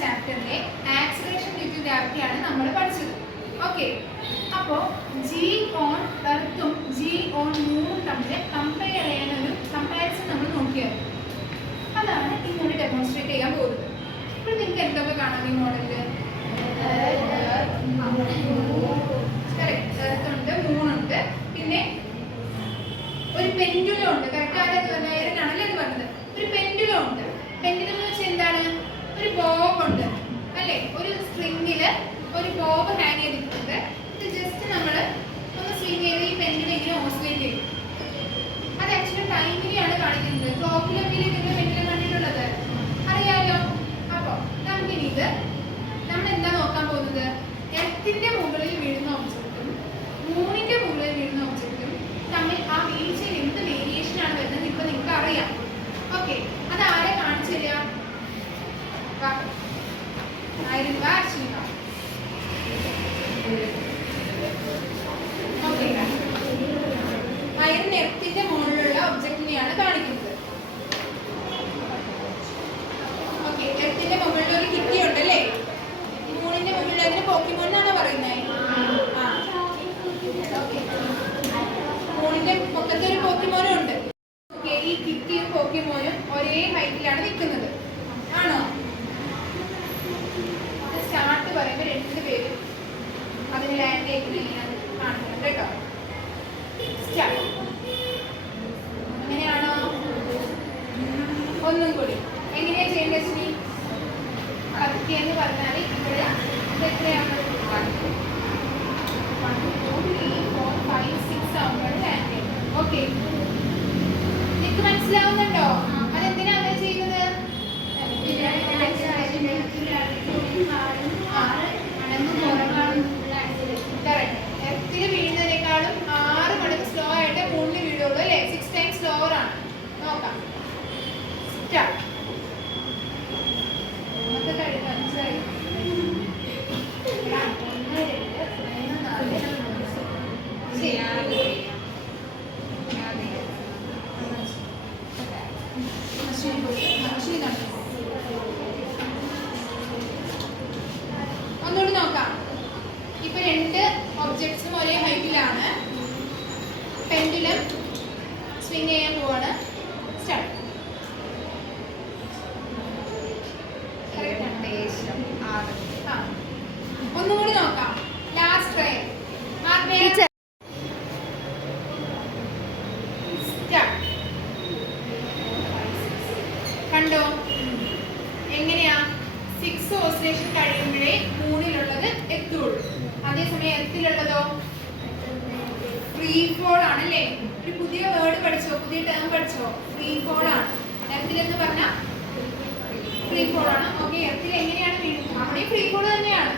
ചാപ്റ്ററിലെ acceleration due to gravity ആണ് നമ്മൾ പഠിച്ചത്. ഓക്കെ, അപ്പോൾ ജി ഓൺ എർത്തും ജി ഓൺ മൂണും തമ്മിൽ കമ്പയർ ചെയ്യാനൊരു കമ്പാരിസൺ നമ്മൾ നോക്കിയത്. അതാണ് ഇങ്ങനെ ഡെമോൺസ്ട്രേറ്റ് ചെയ്യാൻ പോകുന്നത്. ഇപ്പോൾ നിങ്ങൾക്ക് എന്തൊക്കെ കാണാം ഈ മോഡലിൽ? എർത്തുണ്ട്, മൂണുണ്ട്, പിന്നെ ഒരു പെൻഡുലം ഉണ്ട്. കറക്റ്റ് ആരത് നേരനാണല്ലേ അത് പറഞ്ഞത്? ഒരു പെൻഡുലം ഉണ്ട്. പെൻഡുലം എന്ന് വെച്ചാൽ എന്താണ്? ഒരു ബോബ് ഉണ്ട് അല്ലേ? ഒരു സ്ട്രിങ്ങില് ഒരു ബോബ് ഹാങ് ചെയ്തിട്ടുണ്ട്. ഇത് ജസ്റ്റ് നമ്മൾ ഒന്ന് സ്വിങ് ചെയ്ത് ഈ പെൻഡുലം ഇങ്ങനെ ഓസിലേറ്റ് ചെയ്യും. അത് ആക്ച്വലി ടൈമിനെയാണ് കാണിക്കുന്നത്. ക്ലോക്കിലൊക്കെ നിങ്ങൾ പെൻഡുലം കണ്ടിട്ടുള്ളത് അറിയാലോ. അപ്പോൾ നമുക്കിനി ഇത് നമ്മൾ എന്താ നോക്കാൻ പോകുന്നത്? എർത്തിന്റെ മുകളിൽ വീഴുന്ന ഒബ്ജക്റ്റും മൂണിന്റെ മുകളിൽ വീഴുന്ന ഒബ്ജക്റ്റും തമ്മിൽ ആ വീഴ്ചയിൽ എന്ത് വേരിയേഷൻ ആണ് വരുന്നത് ഇപ്പൊ നിങ്ങൾക്ക് അറിയാം. ഓക്കെ, അത് ആരെ കാണിച്ചു തരിക? അയൺ എർത്തിന്റെ മുകളിലുള്ള ഒബ്ജക്റ്റിനെയാണ് കാണിക്കുന്നത്. ഓക്കെ, എർത്തിന്റെ മുകളിൽ ഒരു കിറ്റി ഉണ്ടല്ലേ? മൂണിന്റെ മുകളിൽ അതിന് പോക്കിമോൻ എന്നാണ് പറയുന്നത്. മൂണിന്റെ പൊക്കത്തെ ഒരു പോക്കിമോനും ഉണ്ട്. ഈ കിറ്റിയും പോക്കിമോനും ഒരേ ഹൈറ്റിലാണ് നിൽക്കുന്നത്. ആണോ? സ്റ്റാർട്ട് പറയുമ്പോൾ രണ്ട് പേരും അതിന് ലാൻഡ് ചെയ്യുന്നതിനാണ് കാണിക്കുന്നത് കേട്ടോ. സ്റ്റാർട്ട് അങ്ങനെയാണോ? ഒന്നും കൂടി എങ്ങനെയാ ചെയ്യേണ്ടത്? ശ്രീ കത്തി എന്ന് പറഞ്ഞാൽ ഇവിടെ ഇത് എത്രയാണ്? 1 2 3 4 5 6 ആവുമ്പോൾ ലാൻഡ് ചെയ്യും. ഓക്കെ, നിങ്ങൾക്ക് മനസ്സിലാവുന്നുണ്ടോ? അതെന്തിനാ അങ്ങനെ ചെയ്യുന്നത്? എർത്തിൽ വീഴുന്നതിനേക്കാളും 6 മടങ്ങ് സ്ലോ ആയിട്ട് മൂണിൽ വീഴുള്ളൂ അല്ലേ? 6 ടൈംസ് സ്ലോവർ ആണ്. നോക്കാം. സ്റ്റാർട്ട്. നമുക്ക് കഴിഞ്ഞു മനസ്സിലായി. 1 2 3 4 ശരി. ഒന്നുകൂടി നോക്കാം. ഇപ്പൊ രണ്ട് ഒബ്ജക്ട്സും ഒരേ ഹൈറ്റിലാണ്. പെൻഡുലം സ്വിങ് ചെയ്യാൻ പോവാണ്. സ്റ്റാർട്ട്. ഒന്നുകൂടി നോക്കാം. Last try. കണ്ടോ എങ്ങനെയാ? 6 ഓസിലേഷൻ കഴിയുമ്പോഴേ മൂണിലുള്ളത് എത്തുള്ളൂ. അതേസമയം എർത്തിലുള്ളതോ ഫ്രീ ഫോൾ ആണല്ലേ? ഒരു പുതിയ വേർഡ് പഠിച്ചോ? പുതിയ ടേം പഠിച്ചോ? ഫ്രീ ഫോൾ ആണ്. എർത്തിലെന്ന് പറഞ്ഞാൽ ഫ്രീ ഫോൾ ആണ്. ഓക്കെ, എർത്തിൽ എങ്ങനെയാണ് വീഴുന്നത്? അവിടെ ഫ്രീ ഫോൾ തന്നെയാണ്.